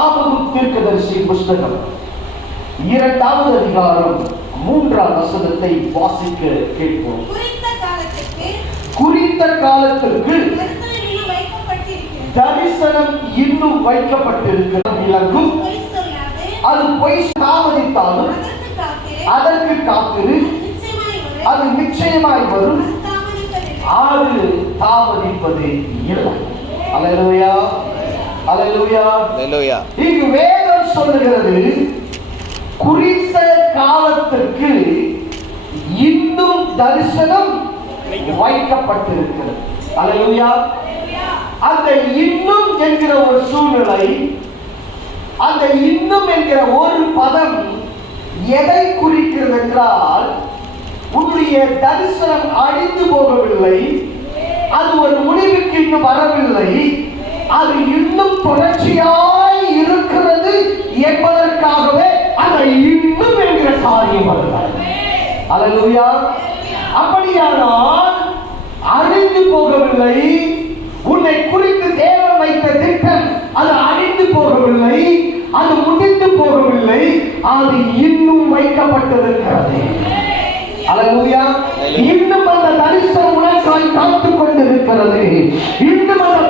Amos தீர்க்கதரிசி புத்தகம் 2வது அதிகாரம் 3ஆம் வசனத்தை வாசிக்க கேட்போம். குறித்த காலத்திற்கு தரிசனம் இன்னும் வைக்கப்பட்டிருக்கிறது. விளங்கும் அது பொய் தாமதித்தாலும் அதற்கு காத்திரு, அது நிச்சயமாய் வரும், அது தாமதிப்பது இல்லை. அல்லேலூயா, அல்லேலூயா, அல்லேலூயா. இங்கு வேதம் சொல்லுகிறது குறித்த காலத்திற்கு இன்னும் தரிசனம் வைக்கப்பட்டிருக்கிறது. அல்லேலூயா. அந்த இன்னும் என்கிற ஒரு சூழ்நிலை, அந்த இன்னும் என்கிற ஒரு பதம் எதை குறிக்கிறது என்றால், உன்னுடைய தரிசனம் அழிந்து போகவில்லை, அது ஒரு முடிவுக்கு இன்னும் வரவில்லை, அது இன்னும் தொடர்ச்சியாய் இருக்கிறது என்பதற்காகவே அந்த இன்னும் என்கிற காரியம் வருகிறது. அல்லேலூயா. அப்படியானால் அழிந்து போகவில்லை, உன்னை குறித்து தேவன் வைத்த திட்டம் அது அழிந்து போகவில்லை, அது முடிந்து போகவில்லை, அது இன்னும் வைக்கப்பட்டிருக்கிறது. அல்லேலூயா. இன்னும் அந்த தரிசனம் உனக்காய் காத்துக் கொண்டிருக்கிறது. இன்னும் அந்த